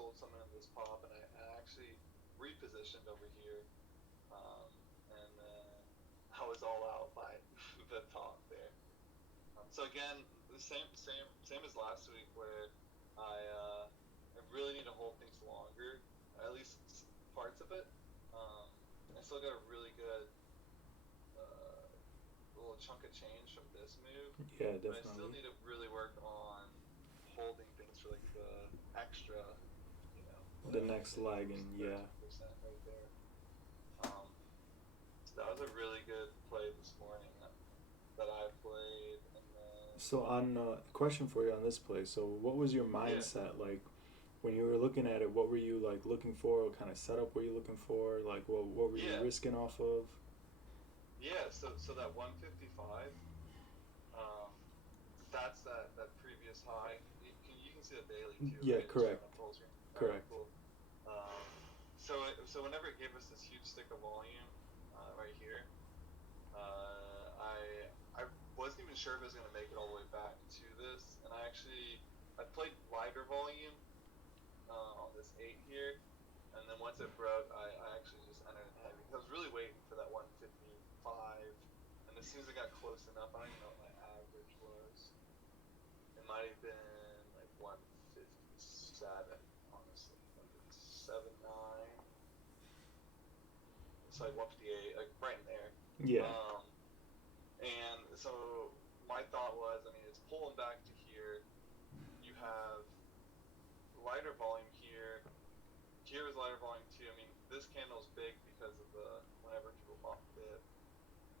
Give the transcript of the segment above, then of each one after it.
sold some in this pop, and I actually repositioned over here, um, and I was all out by the top there. So again, the same as last week, where I really need to hold things longer, at least parts of it. Um, I still got a really good uh, little chunk of change from this move, Yeah, but I still definitely. need to really work on holding things for like the extra, The the next leg, and yeah. 13% right there. Um, that was a really good play this morning that I played, and then So on question for you on this play. So what was your yeah, mindset like when you were looking at it? What were you like looking for? What kind of setup were you looking for? Like what were you yeah, risking off of? yeah. So that 155, um, that's that previous high. You can see the daily too, Yeah, right? It's showing correct, up full screen. All right, correct. cool. Um, so whenever it gave us this huge stick of volume right here, I wasn't even sure if it was gonna make it all the way back to this, and I played lighter volume on this 8 here, and then once it broke, I actually just entered it heavy because I was really waiting for that 155, and as soon as it got close enough, I don't even know what my average was. It might have been like 157, honestly, 157.9. It's like 158, like right in there. Yeah, Um, and so my thought was, I mean, it's pulling back to here. You have lighter volume here. Here is lighter volume too. I mean, this candle is big because of the whenever people bought the dip.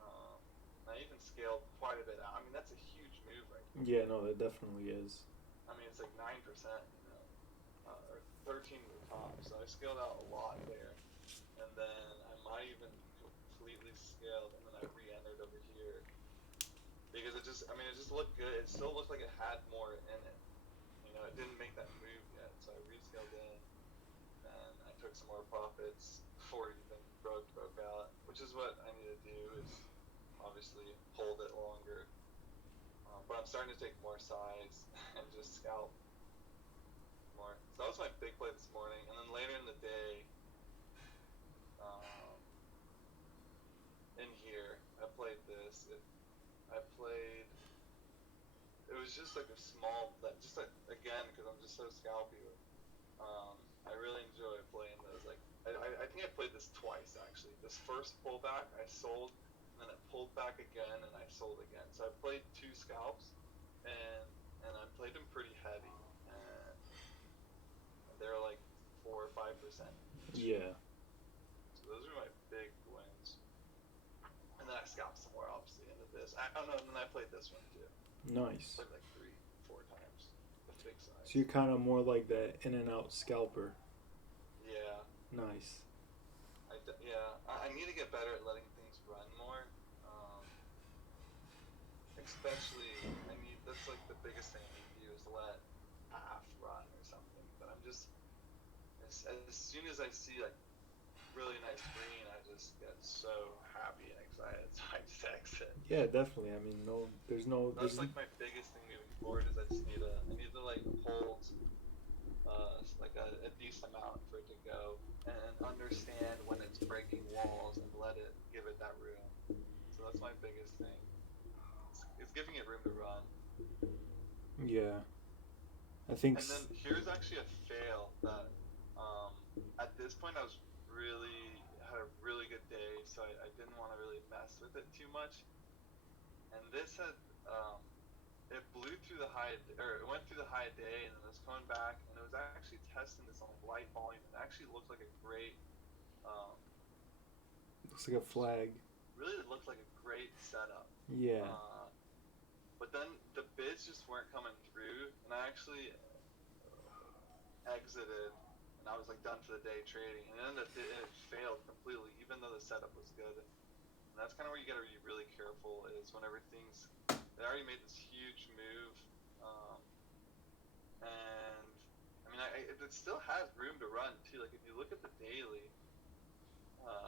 Um, I even scaled quite a bit out. I mean, that's a huge move right there. yeah, no, that definitely is. I mean, it's like 9%, or 13 to the top. So I scaled out a lot there, and then I might even completely scaled, and then I re-entered over here because I mean, it just looked good. It still looked like it had more in it. It didn't make that move yet, so I rescaled in, and I took some more profits before it even broke out, which is what I need to do is obviously hold it longer. But I'm starting to take more size and just scalp more. So that was my big play this morning, and then later in the day, um, in here, I played this. I played. It was just like a small, just like again because I'm just so scalpy. I really enjoy playing those. Like I think I played this twice actually. This first pullback I sold, and then it pulled back again, and I sold again. So I played two scalps, and I played them pretty heavy, and they're like 4 or 5% each. Yeah, So those are my big wins. And then I scalped some more obviously into this. I don't know. And then I played this one too. nice. Played like 3, 4 times the big So you're size. kind of more like that in and out scalper. Yeah, Nice. yeah. I need to get better at letting things run more. Especially, that's like the biggest thing I need to do is let half run or something. But I'm just as soon as I see like really nice green, I just get so happy and excited, so I just exit. Yeah, definitely. I mean, no, there's no, That's there's like my biggest thing moving forward is I need to like hold like a decent amount for it to go and understand when it's breaking walls and let it give it that room. So that's my biggest thing. It's giving it room to run. yeah. I think And then here's actually a fail that um, at this point I was really had a really good day, so I didn't want to really mess with it too much. And this had um, it blew through the high, or it went through the high day, and then it was coming back, and it was actually testing this on like light volume. It actually looked like a great, um, looks like a just flag. really looked like a great setup. Yeah, Uh, but then the bids just weren't coming through, and I actually exited, and I was like done for the day trading, and then it failed completely, even though the setup was good. And that's kind of where you got to be really careful is whenever things they already made this huge move, um, and I mean it still has room to run too. Like if you look at the daily,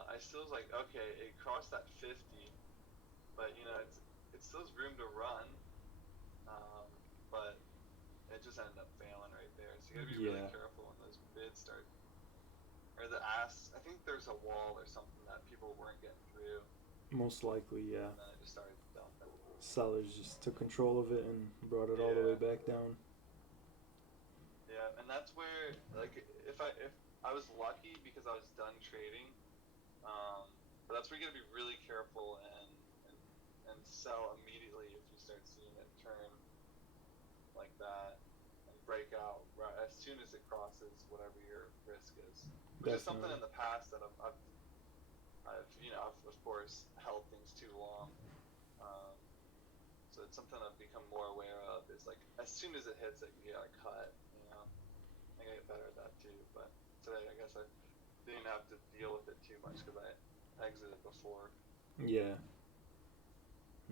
I still was like okay, it crossed that 50, but it still has room to run, um, but it just ended up failing right there. So you got to be really yeah. careful in those bid start, or I think there's a wall or something that people weren't getting through, Most likely, yeah. and then it just started dumping. Sellers just took control of it and brought it all the way Yeah, back down. yeah, and that's where like if I was lucky because I was done trading, but that's where you gotta be really careful and and sell immediately if you start seeing it turn like that and break out right as soon as it crosses whatever your risk is, which is something Definitely. in the past that I've I've of course held things too long. Um, so it's something I've become more aware of is like as soon as it hits it, you gotta cut. I think I get better at that too. But today, I guess I didn't have to deal with it too much because I exited before. Yeah.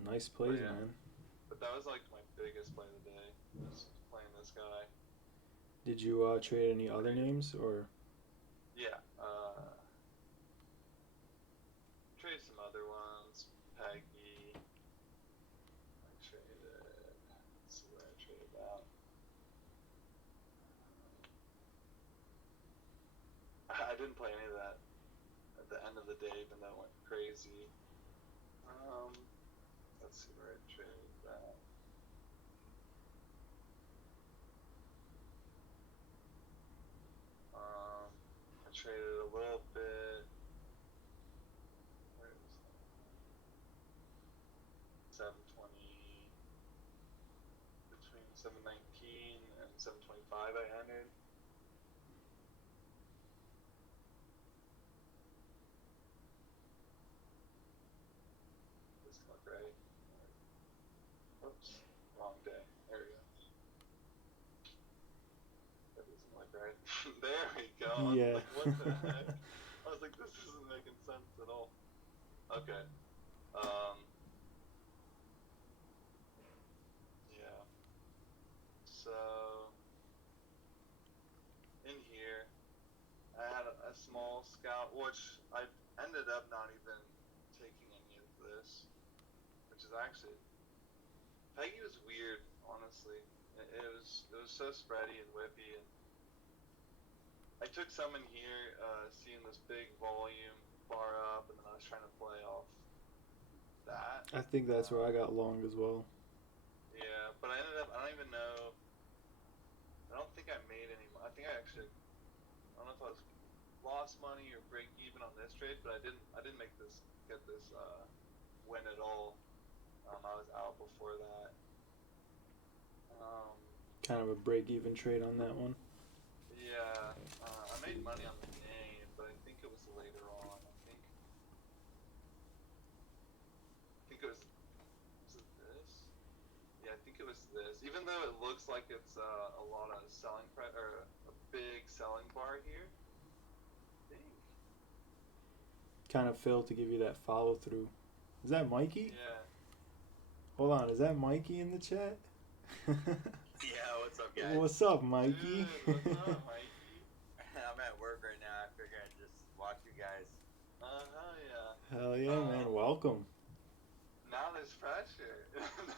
Nice But plays, yeah, man. but that was like my biggest play of the day. Was playing this guy. Did you trade any other names or? Yeah. Traded some other ones. Peggy. I traded. Let's see where I traded that. I didn't play any of that at the end of the day, even though it went crazy. Let's see where I traded that. I traded a little bit. Where was that? 720 between 719 and 725. I entered. Doesn't look right. Oops, wrong day. There we go. That doesn't look right. There we go. I was Yeah. like, what the heck? I was like, this isn't making sense at all. Okay. Yeah. So in here, I had a small scout, which I ended up not even taking any of this, which is actually Peggy was weird, honestly. It was so spready and whippy, and I took some in here, seeing this big volume bar up, and then I was trying to play off that. I think that's where I got long as well. Yeah, but I ended up. I don't even know. I don't think I made any. I think I actually. I don't know if I was lost money or break even on this trade, but I didn't. I didn't make this get this win at all. I was out before that. Um, Kind of a break-even trade on that one. yeah, I made money on the game, but I think it was later on. I think it was. Was it this? Yeah, I think it was this. Even though it looks like it's a lot of selling or a big selling bar here, I think. Kind of failed to give you that follow-through. Is that Mikey? Yeah. Hold on, is that Mikey in the chat? Yeah, what's up, guys? What's up, Mikey? Dude, what's up, Mikey? I'm at work right now. I figure I'd just watch you guys. Hell yeah. Hell yeah, man. Welcome. Now there's pressure.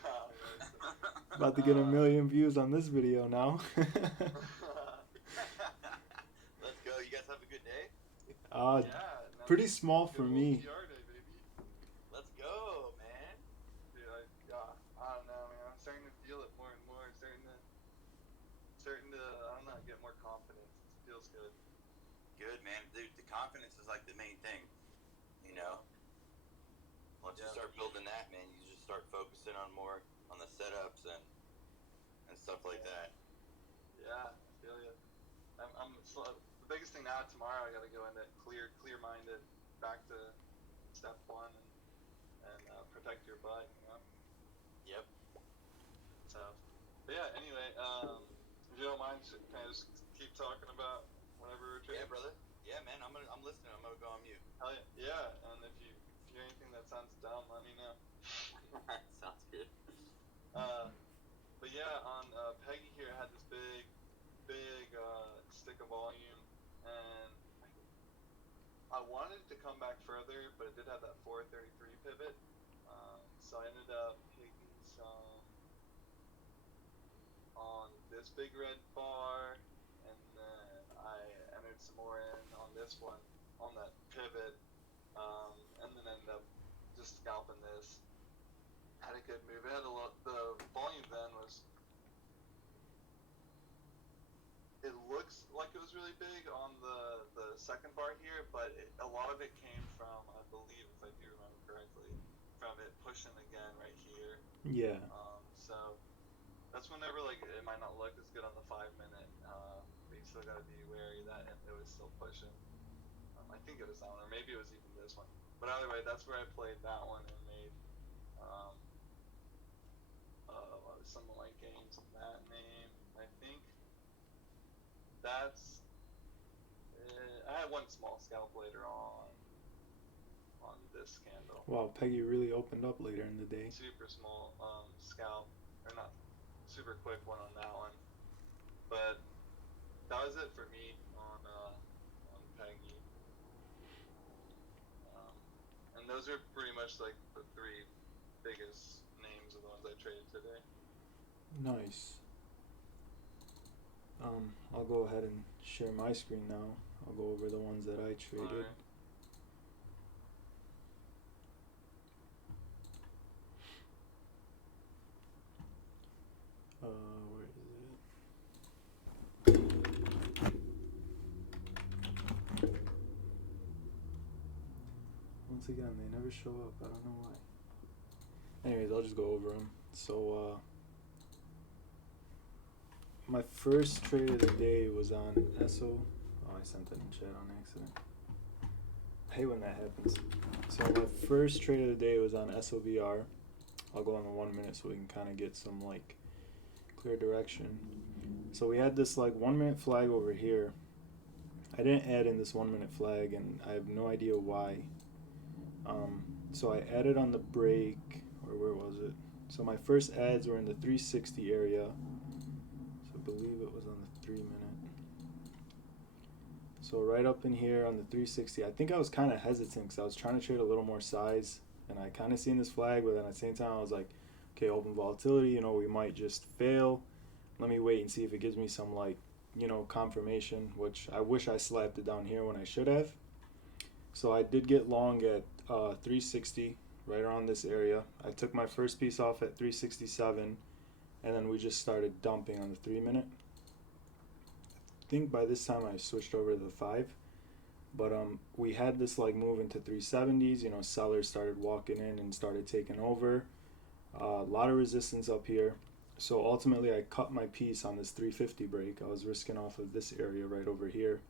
No, About to get a million views on this video now. Let's go. You guys have a good day? Yeah. Pretty small for me. PR day, baby. Let's go, man. Dude, I don't know, man. I'm starting to feel it more and more. Starting to, I don't know, get more confidence. It feels good. Good, man. Dude, the confidence is like the main thing. You know? Once you start building that, man, you just start focusing on more on the setups and stuff like that. Yeah, I feel you. The biggest thing now tomorrow, I got to go into clear-minded, back to step one, and protect your butt. You know. Yep. So, but yeah. Anyway, if you don't mind, can I just keep talking about whatever we're trading? Yeah, brother. Yeah, man. I'm listening. I'm gonna go on mute. Hell yeah. Yeah, and if you hear anything that sounds dumb, let me know. Sounds good. But yeah, on Peggy here, I had this big stick of volume, and I wanted to come back further, but it did have that 433 pivot, so I ended up taking some on this big red bar, and then I some more in on this one, on that pivot, and then ended up just scalping this. Had a good move. It had the volume then was, it looks like it was really big on the second bar here, but a lot of it came from, I believe, if I do remember correctly, from it pushing again right here. Yeah. So that's whenever, like, it might not look as good on the 5 minute, but you still gotta be wary that it was still pushing. I think it was that one, or maybe it was even this one. But either way, that's where I played that one and made some like games in that name. I think that's. I had one small scalp later on this candle. Wow, Peggy really opened up later in the day. Super small scalp, or not super quick one on that one. But that was it for me on Peggy. And those are pretty much like the three biggest names of the ones I traded today. Nice. I'll go ahead and share my screen now. I'll go over the ones that I traded. Where is it? Once again, they never show up. I don't know why. Anyways, I'll just go over them. So, my first trade of the day was on SO. Oh, I sent that in chat on accident. I hate when that happens. So my first trade of the day was on SOVR. I'll go on the 1 minute so we can kind of get some like clear direction. So we had this like 1 minute flag over here. I didn't add in this 1 minute flag and I have no idea why. So I added on the break, or where was it? So my first ads were in the 360 area. So I believe it was on the 3 minute. So right up in here on the 360, I think I was kind of hesitant because I was trying to trade a little more size, and I kind of seen this flag, but then at the same time I was like, okay, open volatility, you know, we might just fail. Let me wait and see if it gives me some like, you know, confirmation, which I wish I slapped it down here when I should have. So I did get long at 360, right around this area. I took my first piece off at 367, and then we just started dumping on the 3 minute. I think by this time I switched over to the 5, but we had this like move into 370s. You know, sellers started walking in and started taking over. A lot of resistance up here. So ultimately I cut my piece on this 350 break. I was risking off of this area right over here.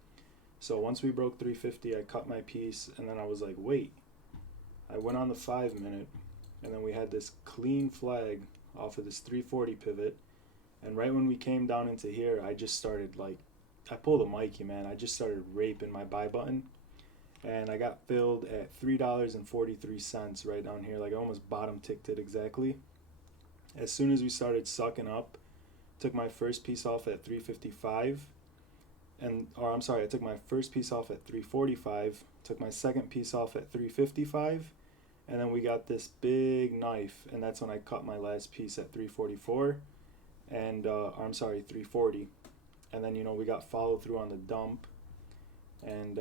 So once we broke 350, I cut my piece, and then I was like, wait. I went on the 5 minute, and then we had this clean flag off of this 340 pivot, and right when we came down into here, I just started like, I pulled a Mikey, man. I just started raping my buy button, and I got filled at $3.43 right down here. Like I almost bottom ticked it exactly. As soon as we started sucking up, took my first piece off at 355. I took my first piece off at 345, took my second piece off at 355, and then we got this big knife, and that's when I cut my last piece at 344, 340. And then, you know, we got follow through on the dump, and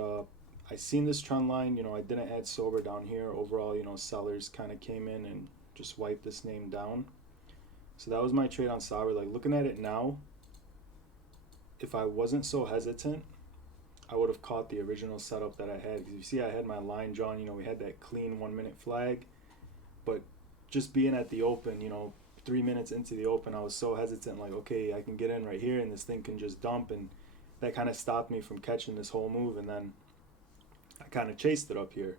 I seen this trend line. You know, I didn't add sober down here. Overall, you know, sellers kind of came in and just wiped this name down. So that was my trade on Sauber. Like looking at it now, if I wasn't so hesitant, I would have caught the original setup that I had. Because you see, I had my line drawn. You know, we had that clean 1 minute flag, but just being at the open, you know, 3 minutes into the open, I was so hesitant. Like, okay, I can get in right here, and this thing can just dump, and that kind of stopped me from catching this whole move. And then I kind of chased it up here.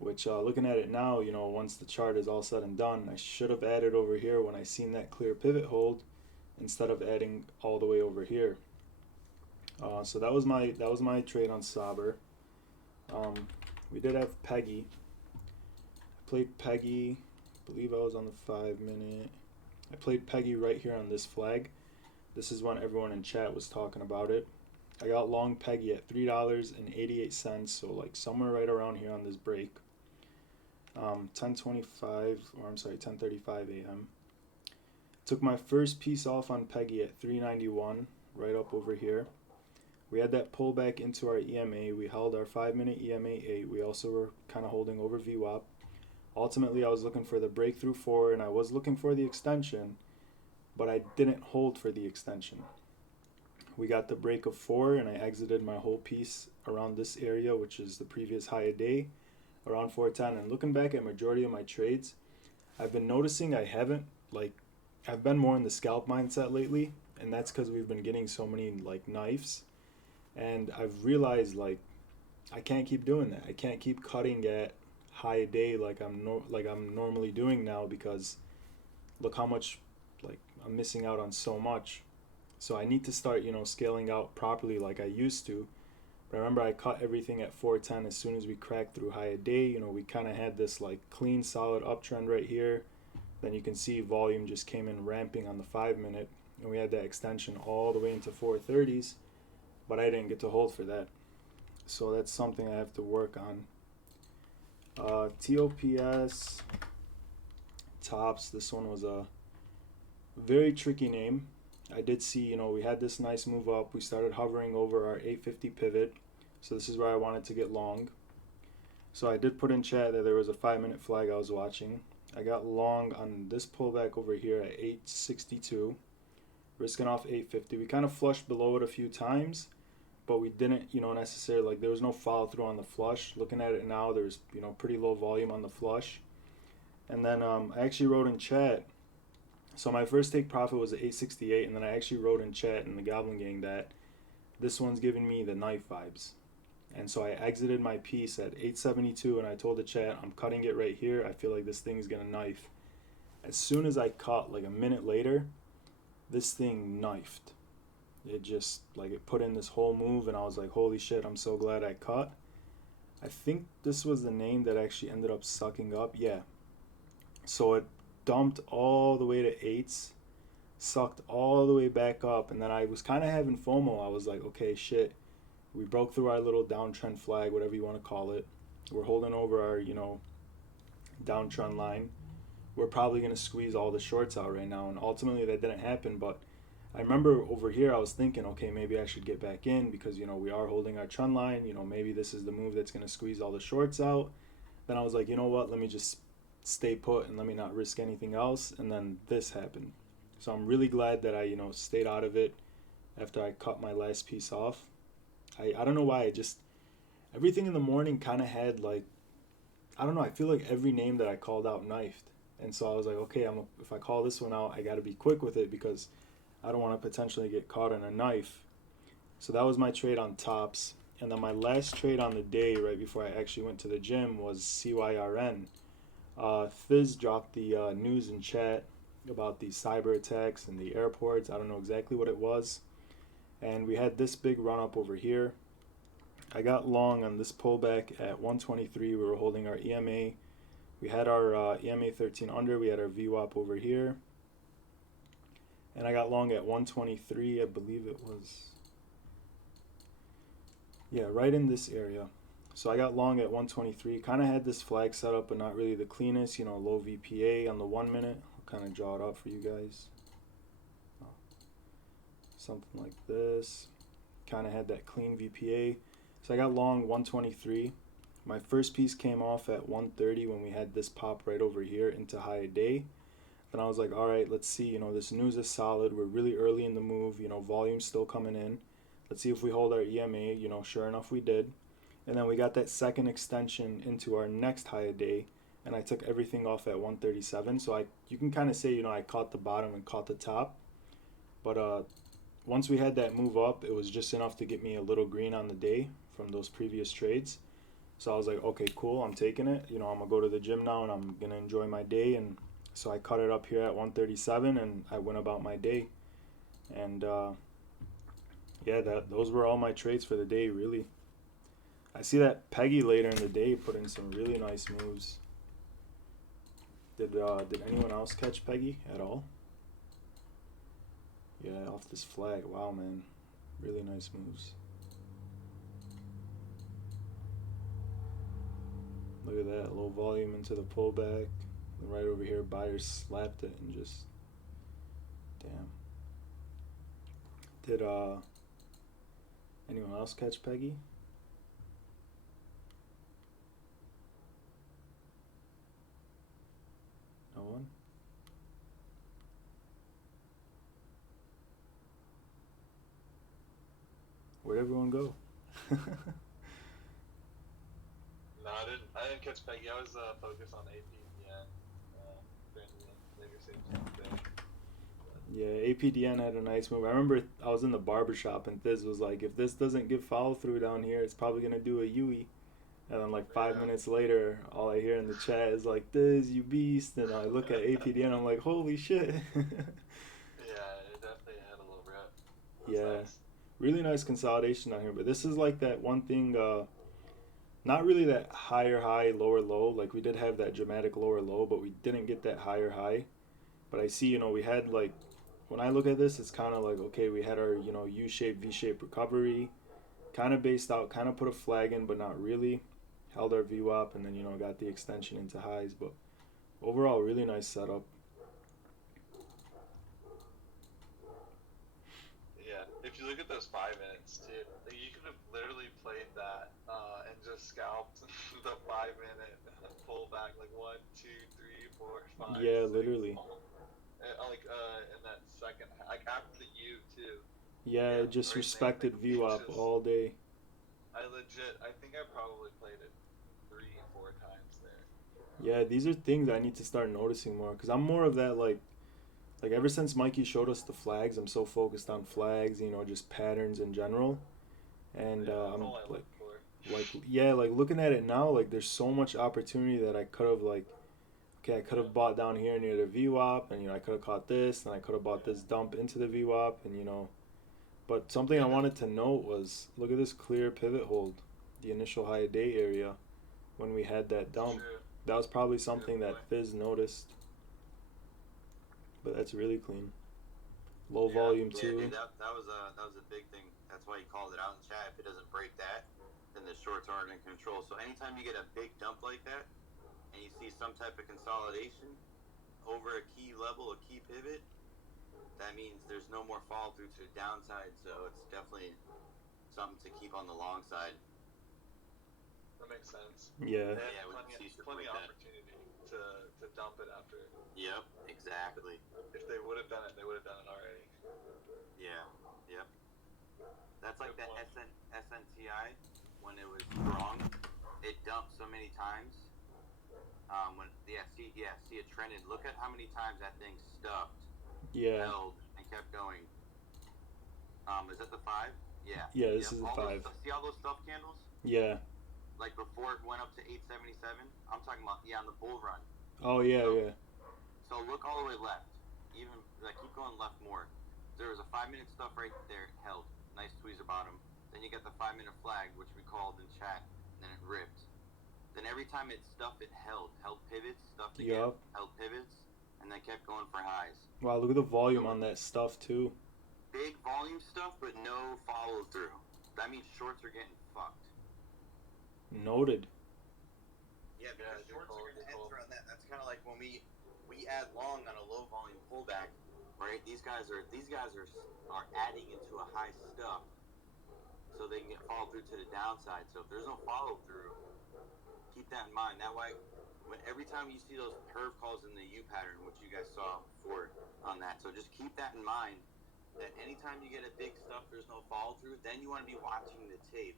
Which, looking at it now, you know, once the chart is all said and done, I should have added over here when I seen that clear pivot hold, instead of adding all the way over here. So that was my trade on Sauber. We did have Peggy. I played Peggy. I believe I was on the 5 minute. I played Peggy right here on this flag. This is when everyone in chat was talking about it. I got long Peggy at $3.88, so like somewhere right around here on this break. 10:35 a.m. Took my first piece off on Peggy at 391, right up over here. We had that pullback into our EMA. We held our 5-minute EMA 8. We also were kind of holding over VWAP. Ultimately, I was looking for the breakthrough 4, and I was looking for the extension, but I didn't hold for the extension. We got the break of 4, and I exited my whole piece around this area, which is the previous high a day, around 410. And looking back at majority of my trades, I've been noticing I've been more in the scalp mindset lately, and that's because we've been getting so many knives, and I've realized I can't keep doing that. I can't keep cutting at high a day like I'm normally doing now, because look how much I'm missing out on so much. So I need to start scaling out properly like I used to. But remember, I cut everything at 410 as soon as we cracked through high a day. We kind of had this clean solid uptrend right here. Then you can see volume just came in ramping on the 5-minute, and we had that extension all the way into 430s, but I didn't get to hold for that. So that's something I have to work on. TOPS tops, this one was a very tricky name. I did see, we had this nice move up. We started hovering over our 850 pivot. So this is where I wanted to get long. So I did put in chat that there was a 5-minute flag I was watching. I got long on this pullback over here at 862, risking off 850. We kind of flushed below it a few times, but we didn't, necessarily, there was no follow through on the flush. Looking at it now, there's, pretty low volume on the flush. And then I actually wrote in chat, so my first take profit was at 868, and then I actually wrote in chat in the Goblin Gang that this one's giving me the knife vibes. And so I exited my piece at 872, and I told the chat, I'm cutting it right here. I feel like this thing's going to knife. As soon as I cut, a minute later, this thing knifed. It just, it put in this whole move, and I was like, holy shit, I'm so glad I cut. I think this was the name that actually ended up sucking up. Yeah. So it dumped all the way to 8s, sucked all the way back up, and then I was kind of having FOMO. I was like, okay, shit. We broke through our little downtrend flag, whatever you want to call it. We're holding over our, downtrend line. We're probably going to squeeze all the shorts out right now. And ultimately that didn't happen. But I remember over here I was thinking, okay, maybe I should get back in because, we are holding our trend line. Maybe this is the move that's going to squeeze all the shorts out. Then I was like, you know what? Let me just stay put and let me not risk anything else. And then this happened. So I'm really glad that I, stayed out of it after I cut my last piece off. I don't know why, everything in the morning kind of had I don't know, I feel like every name that I called out knifed. And so I was like, okay, if I call this one out, I got to be quick with it because I don't want to potentially get caught in a knife. So that was my trade on tops. And then my last trade on the day, right before I actually went to the gym, was CYRN. Fizz dropped the news in chat about these cyber attacks in the airports. I don't know exactly what it was. And we had this big run up over here. I got long on this pullback at 123. We were holding our EMA. We had our EMA 13 under. We had our VWAP over here. And I got long at 123. I believe it was, yeah, right in this area. So I got long at 123. Kind of had this flag set up, but not really the cleanest. Low VPA on the 1 minute. I'll kind of draw it up for you guys. Something like this. Kind of had that clean VPA. So I got long 123. My first piece came off at 130 when we had this pop right over here into high a day. Then I was like, all right, let's see. This news is solid. We're really early in the move. Volume's still coming in. Let's see if we hold our EMA. Sure enough, we did. And then we got that second extension into our next high a day. And I took everything off at 137. So you can kind of say, I caught the bottom and caught the top. But once we had that move up, it was just enough to get me a little green on the day from those previous trades. So I was like, okay, cool, I'm taking it. I'm going to go to the gym now and I'm going to enjoy my day. And so I cut it up here at 137 and I went about my day. And yeah, those were all my trades for the day, really. I see that Peggy later in the day put in some really nice moves. Did anyone else catch Peggy at all? Yeah, off this flag. Wow, man. Really nice moves. Look at that. Low volume into the pullback. And right over here, buyers slapped it and just... Damn. Anyone else catch Peggy? No one? Where'd everyone go? No, I didn't catch Peggy. I was focused on APDN. Maybe same thing. Yeah, APDN had a nice move. I remember I was in the barbershop and Thiz was like, if this doesn't give follow through down here, it's probably gonna do a Yui. And then like 5 minutes later, all I hear in the chat is like, Thiz, you beast. And I look at APDN, I'm like, holy shit. Yeah, it definitely had a little rep. Yeah, Nice. really nice consolidation down here. But this is like that one thing, not really that higher high, lower low. Like we did have that dramatic lower low, but we didn't get that higher high. But I see, we had like, when I look at this, it's kind of like, okay, we had our, U-shaped, V-shaped recovery, kind of based out, kind of put a flag in, but not really. Held our VWAP and then, got the extension into highs. But overall, really nice setup. Yeah, if you look at those 5 minutes too, like you could have literally played that and just scalped the 5 minute pullback, like 1, 2, 3, 4, 5. Yeah, 6, literally. like in that second, like after the U too. Yeah, it just right respected there. VWAP all day. I think I probably played it 3, 4 times there. Yeah, these are things I need to start noticing more because I'm more of that like ever since Mikey showed us the flags, I'm so focused on flags, just patterns in general. And Yeah, that's I'm all I look for. like looking at it now, like there's so much opportunity that I could have I could have bought down here near the VWAP, and I could have caught this, and I could have bought this dump into the VWAP, and But something I wanted to note was look at this clear pivot hold, the initial high day area, when we had that dump. True. That was probably something that point. Fizz noticed. But that's really clean. Low volume too. Dude, that was a big thing. That's why he called it out in chat. If it doesn't break that, then the shorts aren't in control. So anytime you get a big dump like that, and you see some type of consolidation over a key level, a key pivot, that means there's no more follow through to the downside. So it's definitely something to keep on the long side. That makes sense. Yeah. They had plenty of opportunity to dump it after. Yep, exactly. If they would have done it, they would have done it already. Yeah, yep. That's like the SNTI when it was strong. It dumped so many times. See it trended. Look at how many times that thing stuffed, held, and kept going. Is that the 5? Yeah. Yeah, this is the 5. See all those stuff candles? Yeah. Like before it went up to 877. I'm talking about on the bull run. Oh yeah, yeah. So look all the way left. Even keep going left more. There was a 5-minute stuff right there held. Nice tweezer bottom. Then you got the 5-minute flag, which we called in chat. And then it ripped. Then every time it stuffed, it held pivots, stuffed again, held pivots, and then kept going for highs. Wow, look at the volume on that stuff too. Big volume stuff, but no follow through. That means shorts are getting fucked. Noted. Yeah, because shorts are going to enter on that. That's kind of like when we add long on a low volume pullback, right? These guys are adding into a high stuff, so they can get follow through to the downside. So if there's no follow through, keep that in mind. That way, every time you see those curve calls in the U pattern, which you guys saw before on that, so just keep that in mind. That anytime you get a big stuff, there's no follow through. Then you want to be watching the tape.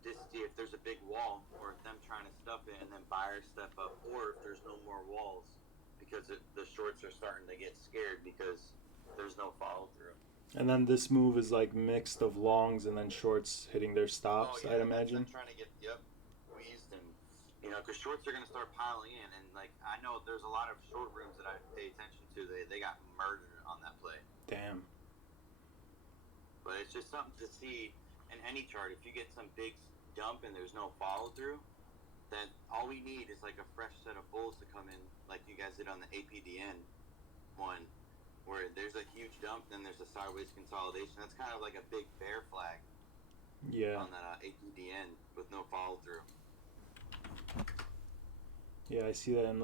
Just see if there's a big wall, or if them trying to stuff it and then buyers step up, or if there's no more walls because the shorts are starting to get scared because there's no follow through. And then this move is like mixed of longs and then shorts hitting their stops. I'd imagine. Trying to get squeezed and because shorts are going to start piling in, and I know there's a lot of short rooms that I pay attention to. They got murdered on that play. Damn. But it's just something to see in any chart. If you get some big dump and there's no follow through, then all we need is like a fresh set of bulls to come in, like you guys did on the APDN one, where there's a huge dump, then there's a sideways consolidation. That's kind of like a big bear flag. Yeah. On that APDN with no follow through. Yeah, I see that, and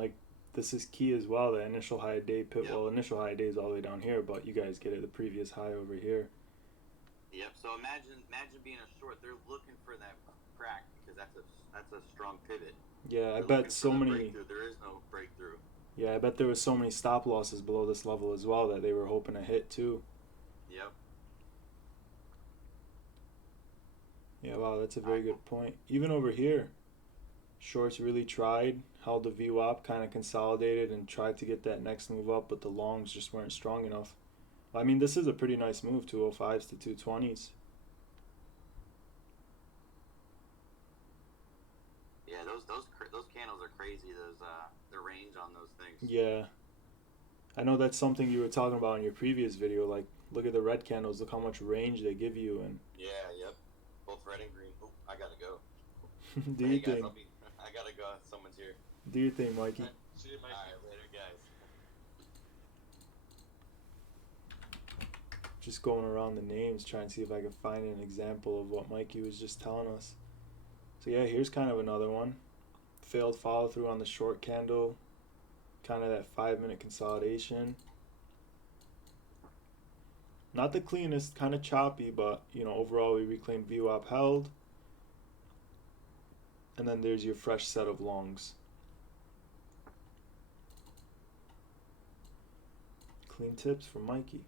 this is key as well. The initial high day pit. Well, initial high day is all the way down here, but you guys get it. The previous high over here. Yep. So imagine being a short. They're looking for that crack because that's a strong pivot. Yeah, I They're bet looking so for the many. breakthrough. There is no breakthrough. Yeah, I bet there was so many stop losses below this level as well that they were hoping to hit too. Yep. Yeah, wow, that's a very good point. Even over here, shorts really tried, held the VWAP, kind of consolidated, and tried to get that next move up, but the longs just weren't strong enough. I mean, this is a pretty nice move, 205s to 220s. Yeah, those candles are crazy. The range on those things. Yeah. I know that's something you were talking about in your previous video. Like, look at the red candles. Look how much range they give you. And Yeah, yep. Both red and green. Oh, I gotta go. do Hey your guys, thing. I gotta go. Someone's here. Do your thing, Mikey. See you, Mikey. Alright, later, guys. Just going around the names, trying to see if I can find an example of what Mikey was just telling us. So yeah, here's kind of another one. Failed follow through on the short candle. Kind of that 5-minute consolidation. Not the cleanest, kind of choppy, but overall we reclaimed VWAP held. And then there's your fresh set of longs. Clean tips from Mikey.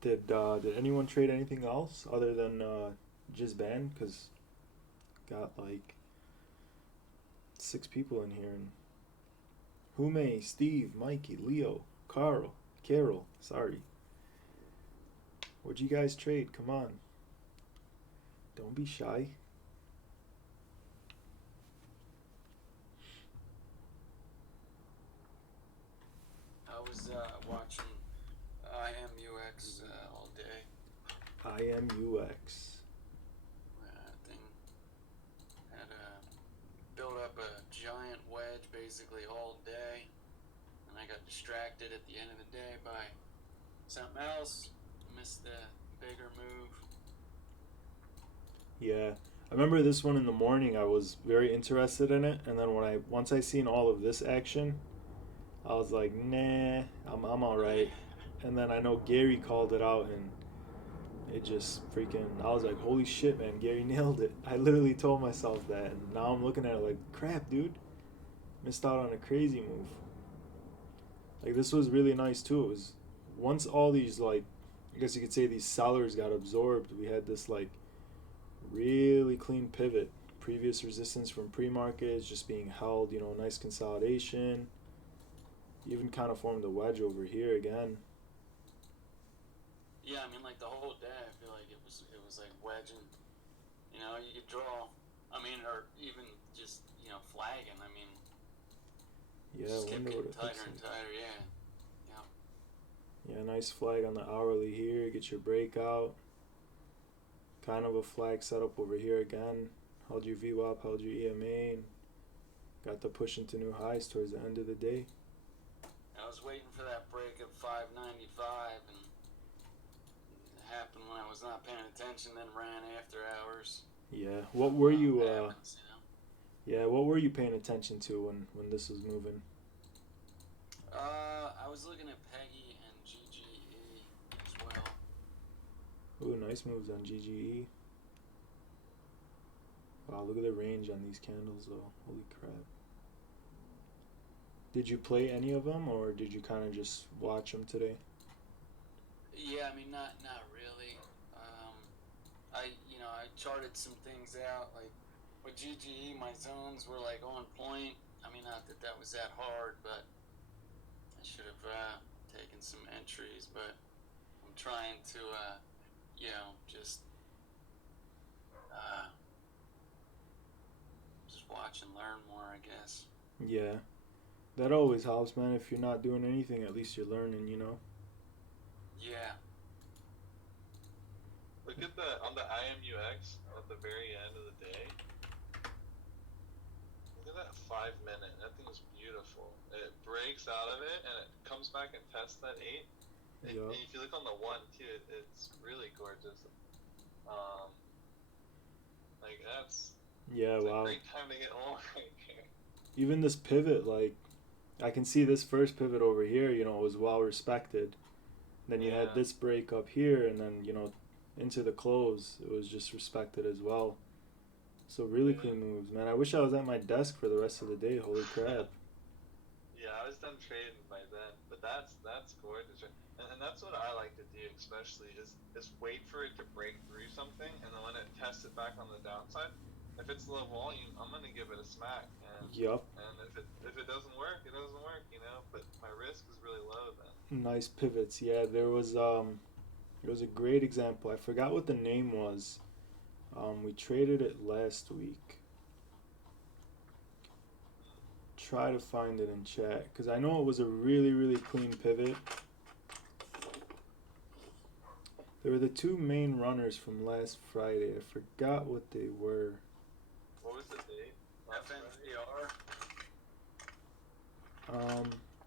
Did anyone trade anything else other than Jizban? Because got like 6 people in here. And Hume, Steve, Mikey, Leo, Carol, sorry. What'd you guys trade? Come on. Don't be shy. I was watching IMUX all day. IMUX. Thing had built up a giant wedge basically all day, and I got distracted at the end of the day by something else. Missed the bigger move. Yeah. I remember this one in the morning. I was very interested in it, and then once I seen all of this action, I was like, nah, I'm all right. And then I know Gary called it out, and it just freaking, I was like, holy shit, man, Gary nailed it. I literally told myself that, and now I'm looking at it like, crap, dude, missed out on a crazy move. Like, this was really nice too. It was, once all these, like, I guess you could say these sellers got absorbed, we had this like really clean pivot. Previous resistance from pre-market is just being held, nice consolidation. Even kind of formed a wedge over here again. Yeah, I mean, like the whole day, I feel like it was like wedging. You could draw. I mean, or even just flagging. I mean, Yeah, just I kept wonder what getting it looks tighter and like. tighter. Yeah. Yeah, nice flag on the hourly here. Get your breakout. Kind of a flag setup over here again. Held your VWAP, held your EMA, and got to push into new highs towards the end of the day. I was waiting for that break of 595, and it happened when I was not paying attention. Then ran after hours. Yeah, what were you? Happens, Yeah, what were you paying attention to when this was moving? I was looking at Peggy and GGE as well. Ooh, nice moves on GGE. Wow, look at the range on these candles though. Holy crap. Did you play any of them, or did you kind of just watch them today? Yeah, I mean, not really. I charted some things out. Like with GGE, my zones were like on point. I mean, not that that was that hard, but I should have taken some entries. But I'm trying to, just watch and learn more, I guess. Yeah, that always helps, man. If you're not doing anything, at least you're learning, Yeah. Look at on the IMUX at the very end of the day. Look at that 5 minute. That thing is beautiful. It breaks out of it and it comes back and tests that 8. And if you look on the 1 too, it's really gorgeous. That's wow. a great time to get long right here. Even this pivot, like, I can see this first pivot over here, it was well respected. Then you had Yeah. this break up here, and then into the close, it was just respected as well. So really Yeah. clean moves, man. I wish I was at my desk for the rest of the day. Holy crap! Yeah, I was done trading by then, but that's gorgeous, and that's what I like to do, especially is wait for it to break through something, and then when it tests it back on the downside, if it's low volume, I'm gonna give it a smack, Yup. and if it doesn't work, it doesn't work, But my risk is really low then. Nice pivots. Yeah, there was a great example. I forgot what the name was. We traded it last week. Try to find it in chat because I know it was a really really clean pivot. There were the two main runners from last Friday. I forgot what they were. What was the date? Last Friday?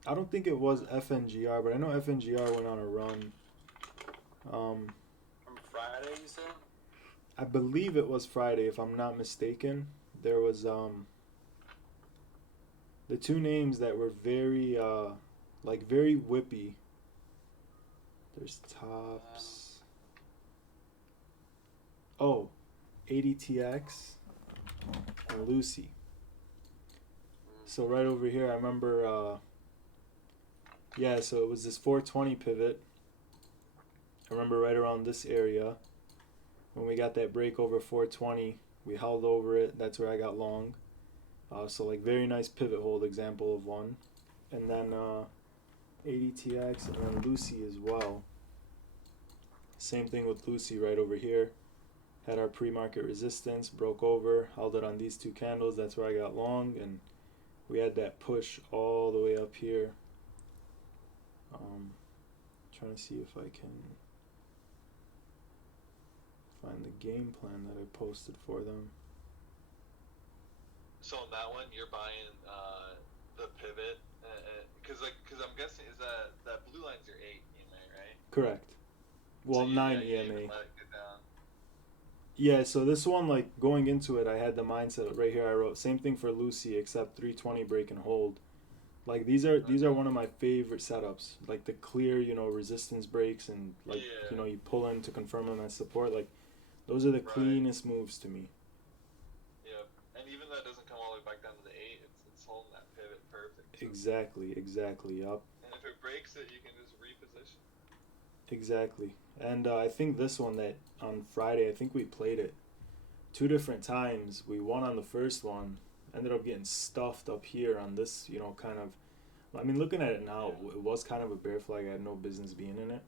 I don't think it was FNGR, but I know FNGR went on a run. From Friday, you said? I believe it was Friday, if I'm not mistaken. There was the two names that were very very whippy. There's Tops. Oh, ADTX and Lucy. So right over here, I remember. Yeah, so it was this 420 pivot. I remember right around this area when we got that break over 420, we held over it. That's where I got long. So like very nice pivot hold example of one, and then ADTX and then Lucy as well. Same thing with Lucy right over here. Had our pre-market resistance, broke over, held it on these two candles. That's where I got long, and we had that push all the way up here. Trying to see if I can find the game plan that I posted for them. So on that one, you're buying the pivot, because I'm guessing is that blue line's your 8 EMA, right? Correct. Well, so 9 you EMA. let it get down. Yeah, so this one, like going into it, I had the mindset right here. I wrote same thing for Lucy, except 320 break and hold. Like these are one of my favorite setups. Like the clear, resistance breaks and like you pull in to confirm them as support. Like those are the cleanest moves to me. Yeah, and even though it doesn't come all the way back down to the 8, it's holding that pivot perfect. So. Exactly. Yup. And if it breaks it, you can just reposition. Exactly. And I think this one that on Friday, I think we played it 2 different times. We won on the first one, ended up getting stuffed up here on this, kind of. I mean, looking at it now, it was kind of a bear flag. I had no business being in it,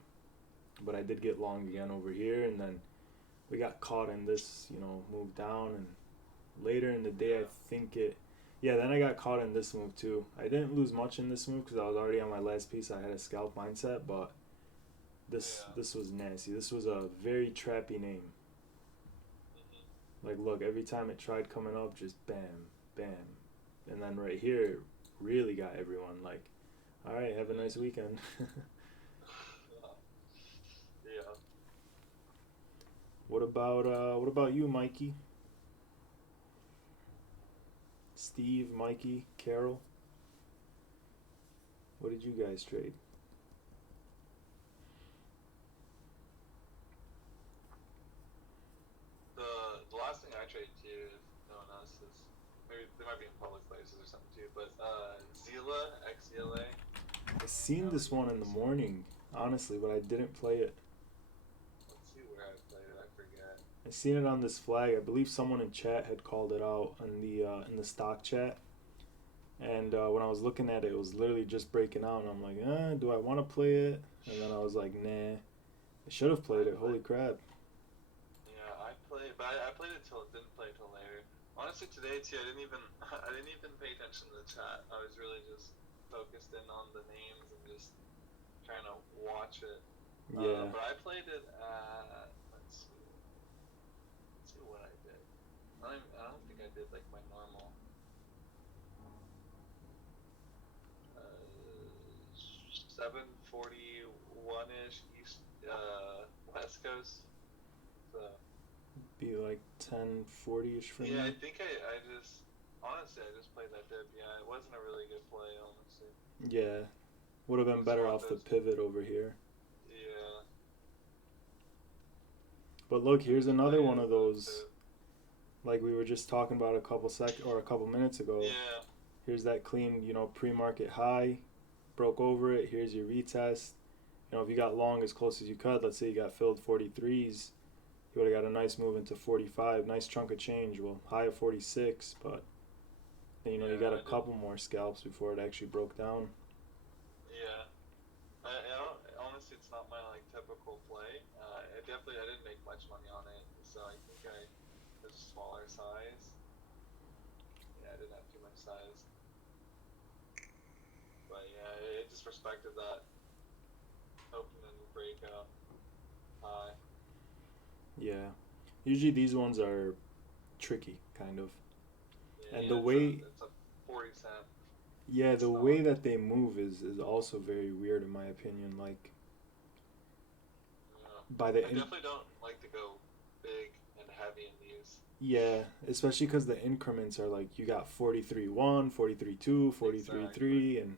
but I did get long again over here, and then we got caught in this, move down, and later in the day, I think then I got caught in this move too. I didn't lose much in this move because I was already on my last piece. I had a scalp mindset, but this was nasty. This was a very trappy name. Like, look, every time it tried coming up, just bam, bam. And then right here, really got everyone like, all right, have a nice weekend. Yeah. What about you, Mikey? Steve, Mikey, Carol? What did you guys trade? The last thing I traded to, if no one else is, maybe they might be in public places or something too, but Zila, XZLA. I seen this one in the morning, honestly, but I didn't play it. Let's see where I played it. I forget. I seen it on this flag. I believe someone in chat had called it out in the stock chat. And when I was looking at it, it was literally just breaking out, and I'm like, do I want to play it? And then I was like, nah. I should have played it. Holy crap. Yeah, I played, but I played it didn't play till later. Honestly, today too, I didn't even pay attention to the chat. I was really just focused in on the names and just trying to watch it. Yeah. But I played it at, let's see what I did. I don't think I did like my normal. 7:41ish East, West Coast. So. Be like 10:40ish for me. Yeah, I think I just honestly I just played that dip. Yeah, it wasn't a really good play, honestly. Yeah, would have been better off the pivot over here. Yeah. Yeah. But look, here's another one of those, Too. like we were just talking about a couple minutes ago. Yeah. Here's that clean, pre-market high, broke over it. Here's your retest. If you got long as close as you could, let's say you got filled 43s, you would have got a nice move into 45, nice chunk of change. Well, high of 46, but then, you got a couple more scalps before it actually broke down. Yeah. I don't, honestly, it's not my typical play. I didn't make much money on it, so I think it was a smaller size. Yeah, I didn't have too much size. But yeah, I just respected that open and breakout high. Yeah. Usually these ones are tricky, kind of. Yeah, And the way... It's a 40-cent. Yeah, the way that they move is also very weird in my opinion. Like, by the I definitely don't like to go big and heavy in these. Yeah, especially because the increments are like you got 43.1, 43.2, 43.3, and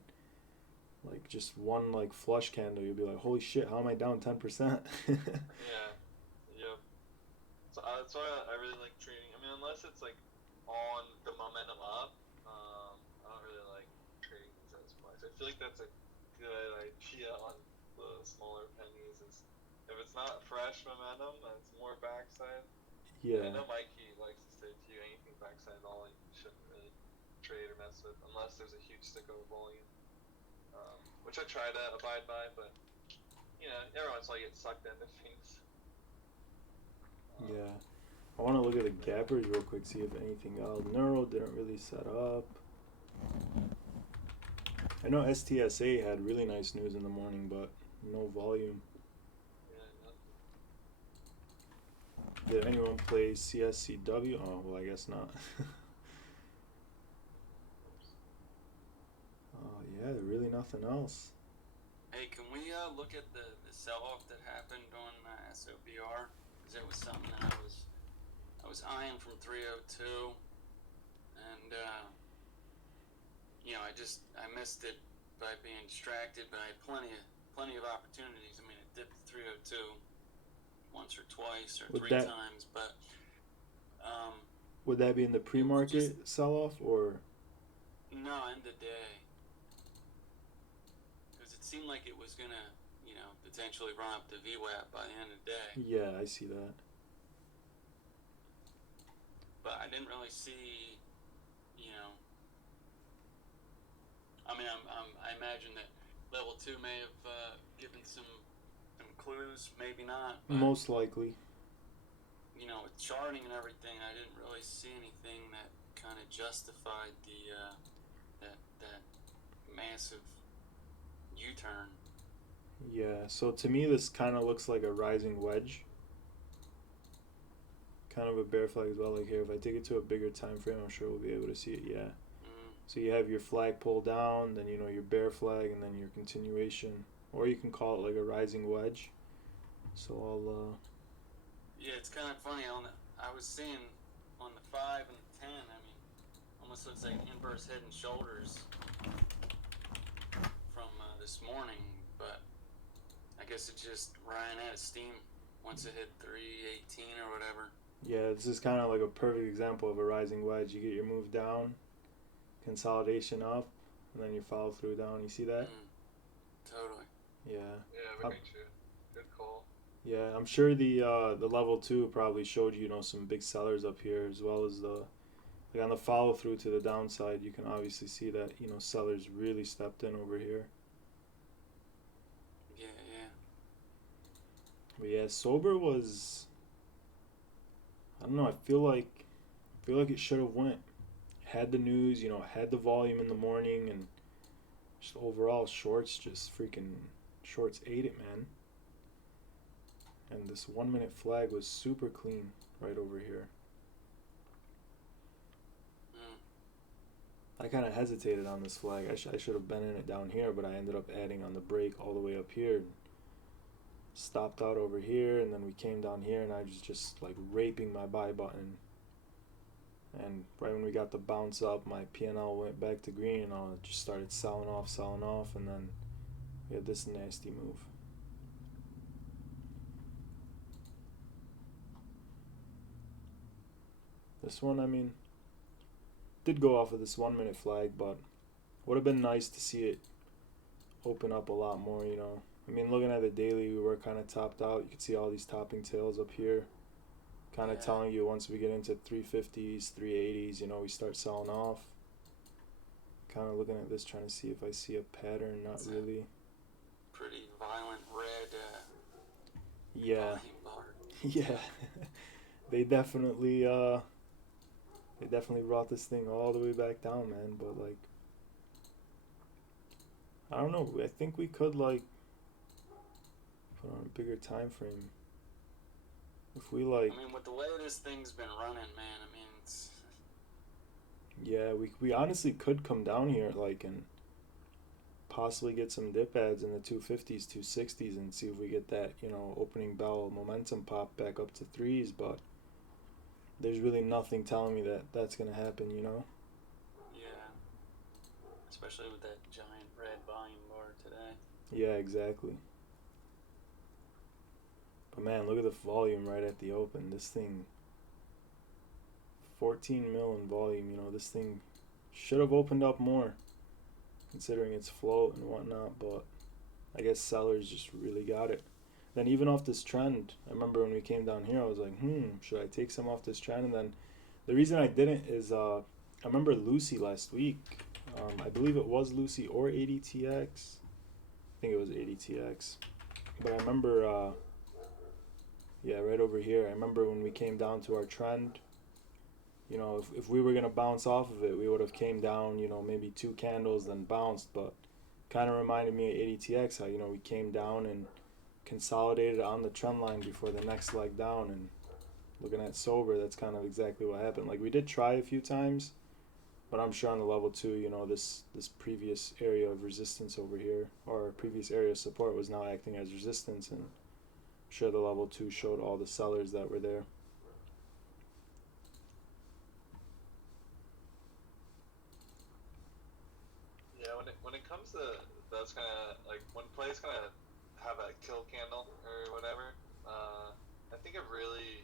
like just one flush candle, you'll be like, holy shit, how am I down 10%? Yeah, yep. So that's why I really like trading. I mean, unless it's on the momentum up, I don't really like trading these as much. I feel like that's a good idea on the smaller pennies. Is if it's not fresh momentum and it's more backside. Yeah. I know Mikey likes to say too, anything backside at all, you shouldn't really trade or mess with unless there's a huge stick of volume. Which I try to abide by, but every once in a while you get sucked into things. Yeah. I want to look at the gappers real quick, see if anything else. Neuro didn't really set up. I know STSA had really nice news in the morning, but no volume. Yeah, Did anyone play CSCW? Oh, well, I guess not. Oh, yeah, really nothing else. Hey, can we look at the sell-off that happened on SOBR? Because it was something that I was eyeing from 302, and I missed it by being distracted, but I had plenty of opportunities. I mean, it dipped to 302 once or twice or three times, but would that be in the pre-market sell-off or? No, end of day. Because it seemed like it was gonna, potentially run up to VWAP by the end of the day. Yeah, I see that. But I didn't really see, I mean, I imagine that level 2 may have given some clues, maybe not. But, most likely. With charting and everything, I didn't really see anything that kind of justified the that massive U-turn. Yeah, so to me this kind of looks like a rising wedge. Kind of a bear flag as well. Like here, if I take it to a bigger time frame, I'm sure we'll be able to see it. Yeah. So you have your flag pull down, then your bear flag, and then your continuation, or you can call it like a rising wedge. So I'll. Yeah, it's kind of funny. I was seeing on the 5 and the 10. I mean, almost looks like inverse head and shoulders from this morning, but I guess it just ran out of steam once it hit 318 or whatever. Yeah, this is kind of like a perfect example of a rising wedge. You get your move down, consolidation up, and then you follow through down. You see that? Totally. Yeah. Yeah, very true. Good call. Yeah, I'm sure the level 2 probably showed some big sellers up here, as well as on the follow through to the downside. You can obviously see that sellers really stepped in over here. Yeah. But yeah, sober was. I don't know. I feel like it should have went. Had the news, had the volume in the morning, and just overall shorts ate it, man. And this 1 minute flag was super clean right over here. I kind of hesitated on this flag. I should have been in it down here, but I ended up adding on the break all the way up here. Stopped out over here, and then we came down here, and I was just raping my buy button. And right when we got the bounce up, my P&L went back to green, and I just started selling off, and then we had this nasty move. This one, I mean, did go off of this 1 minute flag, but would have been nice to see it open up a lot more, you know. I mean, looking at the daily, we were kind of topped out. You can see all these topping tails up here, kind of Yeah. telling you once we get into 350s, 380s, you know, we start selling off. Kind of looking at this, trying to see if I see a pattern. Not It's a really. pretty violent red Yeah, volume bar. yeah. They definitely brought this thing all the way back down, man. But like, I don't know. I think we could like put on a bigger time frame. If we like, I mean, with the way this thing's been running, man, I mean, it's yeah, we honestly could come down here like and possibly get some dip ads in the 250s, 260s, and see if we get that, you know, opening bell momentum pop back up to threes. But there's really nothing telling me that that's gonna happen, you know. yeah, especially with that giant red volume bar today. Yeah, exactly. But man, look at the volume right at the open. This thing, 14 mil in volume. You know, this thing should have opened up more, considering its float and whatnot. But I guess sellers just really got it. Then even off this trend, I remember when we came down here, I was like, should I take some off this trend? And then the reason I didn't is I remember Lucy last week. I believe it was Lucy or ADTX. I think it was ADTX. But I remember, yeah, right over here. I remember when we came down to our trend. You know, if we were gonna bounce off of it, we would have came down. You know, maybe 2 candles then bounced. But kind of reminded me of ADTX how, you know, we came down and consolidated on the trend line before the next leg down. And looking at sober, that's kind of exactly what happened. Like we did try a few times, but I'm sure on the level 2, you know, this previous area of resistance over here, or previous area of support, was now acting as resistance, and I'm sure the level 2 showed all the sellers that were there. Yeah, when it comes to those kind of like when plays kind of have a kill candle or whatever, I think it really.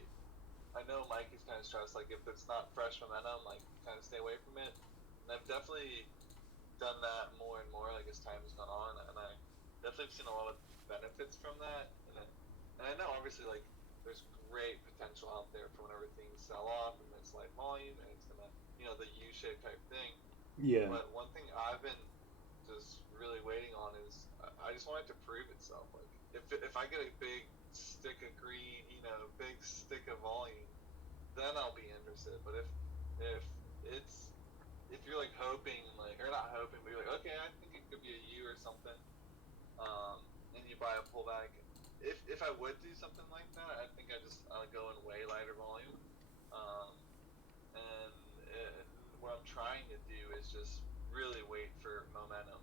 I know Mike is kind of stressed. Like if it's not fresh momentum, like kind of stay away from it. And I've definitely done that more and more like as time has gone on, and I definitely have seen a lot of benefits from that. And I know obviously like there's great potential out there for whenever things sell off and it's like volume and it's gonna, you know, the U-shaped type thing. Yeah. But one thing I've been just really waiting on is I just want it to prove itself. Like if I get a big stick of green, you know, big stick of volume, then I'll be interested. But if it's if you're like hoping, like, or not hoping, but you're like, okay, I think it could be a U or something, and you buy a pullback. If I would do something like that, I think I'll go in way lighter volume. And what I'm trying to do is just really wait for momentum.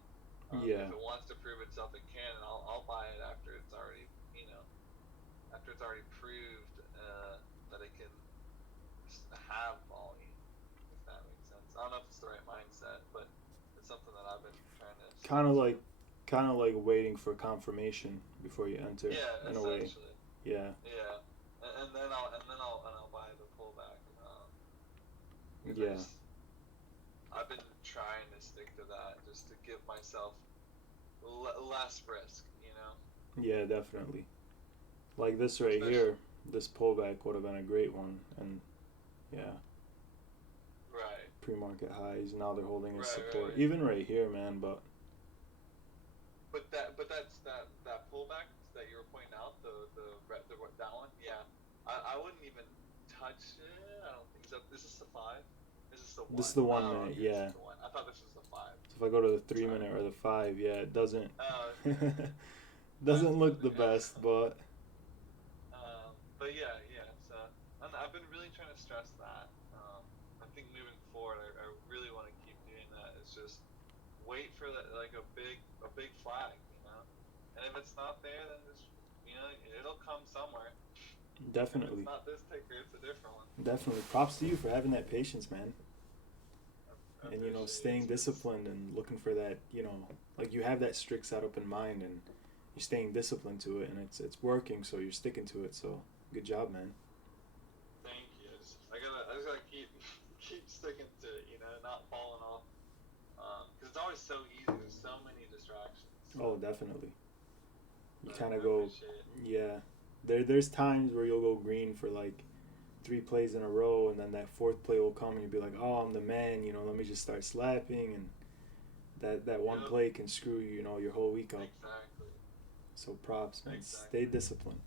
Yeah. If it wants to prove itself, it can, and I'll buy it after it's already, you know, after it's already proved that it can have volume, if that makes sense. I don't know if it's the right mindset, but it's something that I've been trying to. Kind of like waiting for confirmation before you enter. Yeah, in a way. essentially. Yeah. Yeah, and then I'll buy the pullback. Yeah. I've been trying to stick to that just to give myself less risk, you know. Yeah, definitely. Like this right here, this pullback would have been a great one, and yeah. Right. Pre-market highs. Now they're holding as support. Right. Even right here, man. But that's that pullback that you were pointing out, the that one. Yeah, I wouldn't even touch it. I don't think this is the 5. This is the 1. This is the 1 minute. Okay, Yeah. this is the 1. I thought this was the 5. So if I go to the 3 minute or the 5, yeah, it doesn't. Okay. Doesn't look the best, but. But yeah. So and I've been really trying to stress that. I think moving forward, I really want to keep doing that. It's just wait for like a big flag, you know. And if it's not there, then just, you know, it'll come somewhere. Definitely. If it's not this ticker, it's a different one. Definitely. Props to you for having that patience, man. And, you know, Appreciate staying it. disciplined and looking for that, you know, like you have that strict setup in mind and you're staying disciplined to it and it's working, so you're sticking to it. So good job, man. Thank you. I just gotta keep was so easy. There's so many distractions. Oh, definitely. You I kind of go, appreciate it. yeah. There's times where you'll go green for like 3 plays in a row, and then that fourth play will come, and you'll be like, oh, I'm the man. Let me just start slapping, and that one Yep. play can screw you, your whole week up. Exactly. So props, man. Exactly. Stay disciplined.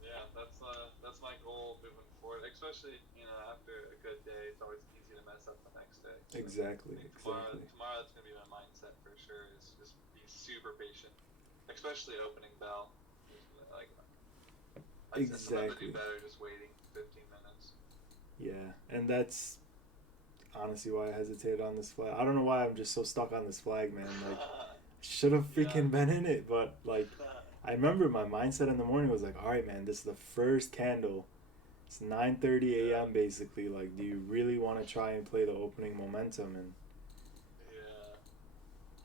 Yeah, that's my goal moving forward. Especially after a good day, it's always easy to mess up the next day. So Exactly. I think Exactly. tomorrow that's gonna be my mindset for sure. Is just be super patient, especially opening bell. Like sometimes I Exactly. do better just waiting 15 minutes. Yeah, and that's honestly why I hesitated on this flag. I don't know why I'm just so stuck on this flag, man. Like, should have freaking been in it, but like, I remember my mindset in the morning was like, all right, man, this is the first candle. It's 9:30 a.m. basically. Like, do you really want to try and play the opening momentum? And Yeah.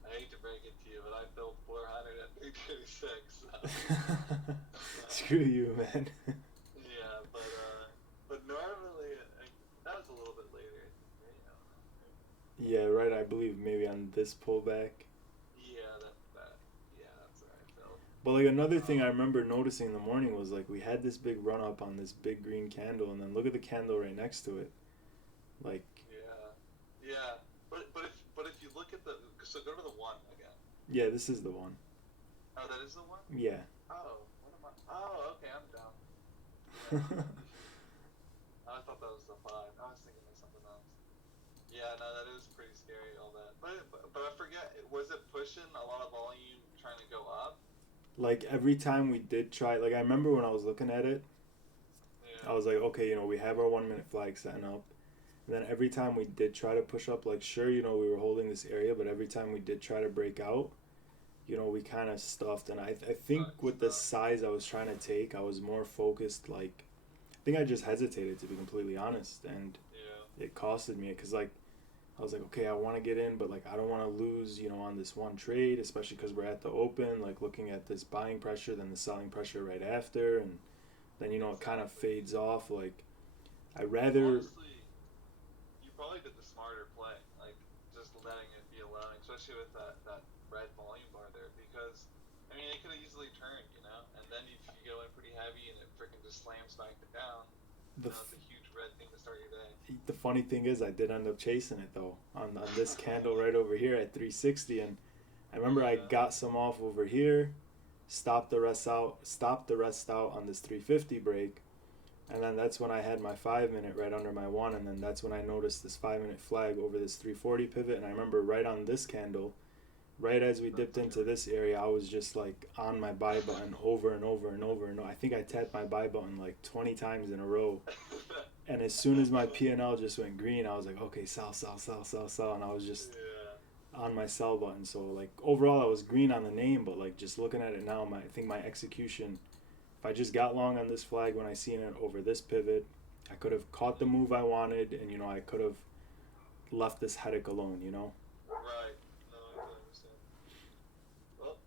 I hate to break it to you, but I built 400 at 336. So. Screw you, man. Yeah, but normally that was a little bit later. I don't know. Yeah, right. I believe maybe on this pullback. Yeah, that's where I felt. But like another thing I remember noticing in the morning was like we had this big run up on this big green candle, and then look at the candle right next to it. Like. Yeah. But if you look at the go to the one again. Yeah, this is the one. Oh, that is the one. Yeah. Oh, what am I? Oh, okay, I'm down. Yeah. I thought that was the 5. I was thinking of something else. Yeah, no, that is pretty scary, all that. But I forget, was it pushing a lot of volume trying to go up? Like every time we did try, like I remember when I was looking at it, I was like, okay, we have our 1 minute flag setting up. And then every time we did try to push up, like sure, we were holding this area, but every time we did try to break out, we kind of stuffed. And I think with the size I was trying to take, I was more focused. Like, I think I just hesitated, to be completely honest, and it costed me because like I was like, okay, I want to get in, but like I don't want to lose, on this one trade, especially because we're at the open, like looking at this buying pressure, then the selling pressure right after, and then it kind of fades off. Like I rather. Honestly, you probably did the smarter play, like just letting it be alone, especially with that red volume bar there, because I mean it could have easily turned, and then if you go in pretty heavy and it freaking just slams back down, it's a huge red thing to start your day. The funny thing is, I did end up chasing it though on this candle right over here at 360, and I remember I got some off over here, stopped the rest out on this 350 break. And then that's when I had my 5 minute right under my 1, and then that's when I noticed this 5 minute flag over this 340 pivot. And I remember right on this candle, right as we dipped into this area, I was just like on my buy button over and over and over. And I think I tapped my buy button like 20 times in a row. And as soon as my P&L just went green, I was like, okay, sell. And I was just on my sell button. So like overall, I was green on the name, but like just looking at it now, I think my execution. If I just got long on this flag when I seen it over this pivot, I could have caught the move I wanted, and I could have left this headache alone. Right. No, I can understand. Well,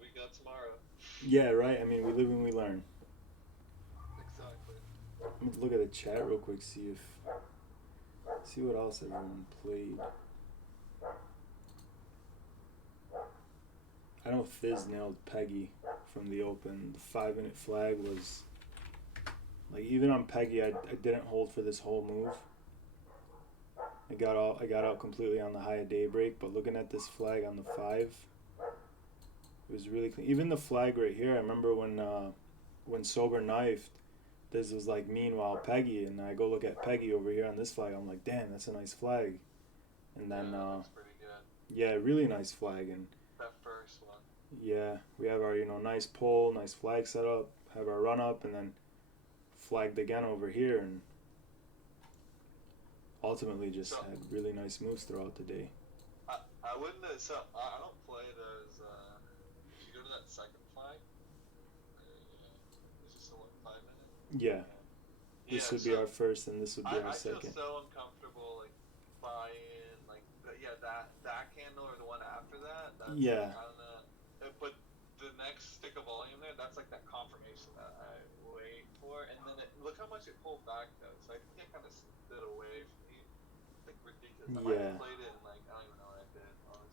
we got tomorrow. Yeah, right. I mean, we live and we learn. Exactly. Let me look at the chat real quick, see what else everyone played. I know Fizz nailed Peggy from the open. The 5 minute flag was like, even on Peggy, I didn't hold for this whole move. I got out completely on the high of daybreak, but looking at this flag on the 5, it was really clean. Even the flag right here, I remember when Sober knifed, this was like meanwhile Peggy, and I go look at Peggy over here on this flag. I'm like, damn, that's a nice flag. And then That's pretty good. yeah, really nice flag. And that first one. Yeah, we have our nice pull, nice flag set up, have our run up, and then flagged again over here, and ultimately just had really nice moves throughout the day. I wouldn't. So I don't play those. If you go to that second flag, is this the 5 minute? Yeah. This would be our first, and this would be our second. I feel so uncomfortable like buying like that candle or the one after that. Yeah. I don't know. But the next stick of volume there, that's like that confirmation that I wait for, and then look how much it pulled back though. So I think I kind of stood away from you, like ridiculous. I might have played it and like I don't even know what I did. Honestly.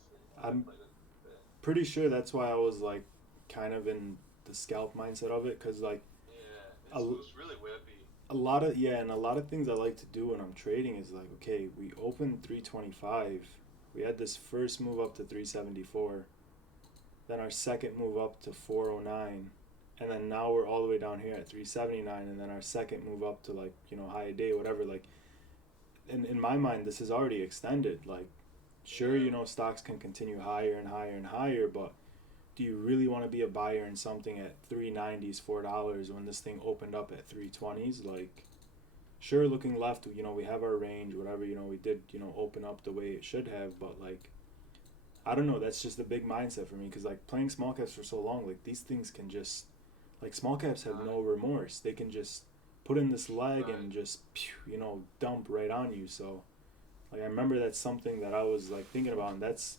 I'm played it a bit. pretty sure that's why I was like kind of in the scalp mindset of it, because like Yeah, a, it's really whippy. a lot of and a lot of things I like to do when I'm trading is like, okay, we opened 325, we had this first move up to 374, then our second move up to 409, and then now we're all the way down here at 379, and then our second move up to, like, you know, high day, whatever. Like, in my mind, this is already extended. Like, sure, you know, stocks can continue higher and higher and higher, but do you really want to be a buyer in something at 390s, $4 when this thing opened up at 320s? Like, sure, looking left, you know, we have our range, whatever, you know, we did, you know, open up the way it should have, but like, I don't know, that's just a big mindset for me, because like playing small caps for so long, like these things can just, like, small caps have no remorse. They can just put in this leg and just, you know, dump right on you. So like, I remember that's something that I was like thinking about, and that's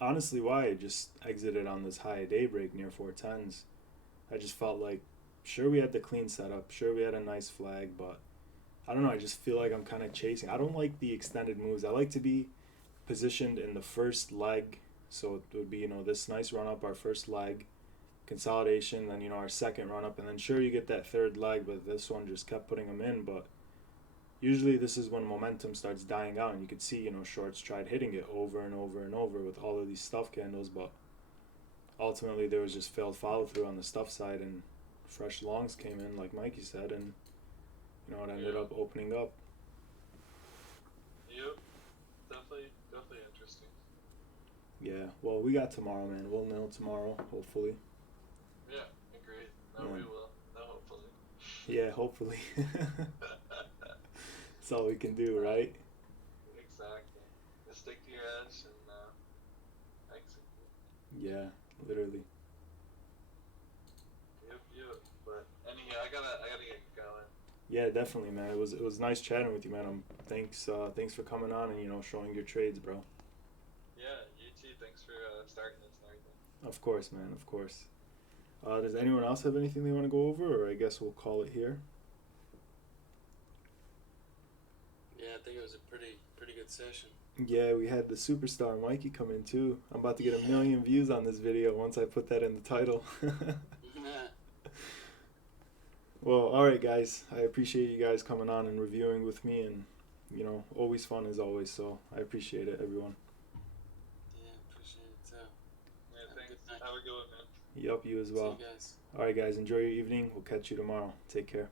honestly why I just exited on this high daybreak near 410s. I just felt like, sure, we had the clean setup, sure, we had a nice flag, but I don't know, I just feel like I'm kind of chasing. I don't like the extended moves. I like to be positioned in the first leg, so it would be, you know, this nice run up, our first leg, consolidation, then, you know, our second run up, and then sure, you get that third leg, but this one just kept putting them in. But usually this is when momentum starts dying out, and you could see, you know, shorts tried hitting it over and over and over with all of these stuff candles, but ultimately there was just failed follow through on the stuff side, and fresh longs came in, like Mikey said, and you know, it ended up opening up. Yep, definitely interesting. Yeah, well, we got tomorrow, man. We'll know tomorrow, hopefully. Yeah, agreed. No, we will. No, hopefully. Yeah, hopefully. That's all we can do, right? Exactly. Just stick to your edge and execute. Yeah, literally. Yep. But anyhow, I gotta get going. Yeah, definitely, man. It was nice chatting with you, man. Thanks for coming on and, you know, showing your trades, bro. Yeah, you too. Thanks for starting this and everything. Of course, man. Of course. Does anyone else have anything they want to go over, or I guess we'll call it here? Yeah, I think it was a pretty good session. Yeah, we had the superstar Mikey come in too. I'm about to get 1 million views on this video once I put that in the title. Well, all right, guys. I appreciate you guys coming on and reviewing with me, and, you know, always fun as always. So I appreciate it, everyone. Yeah, appreciate it too. Yeah, Have a thanks. good night. Have a good one, man. Yup, you as well. See you guys. All right, guys. Enjoy your evening. We'll catch you tomorrow. Take care.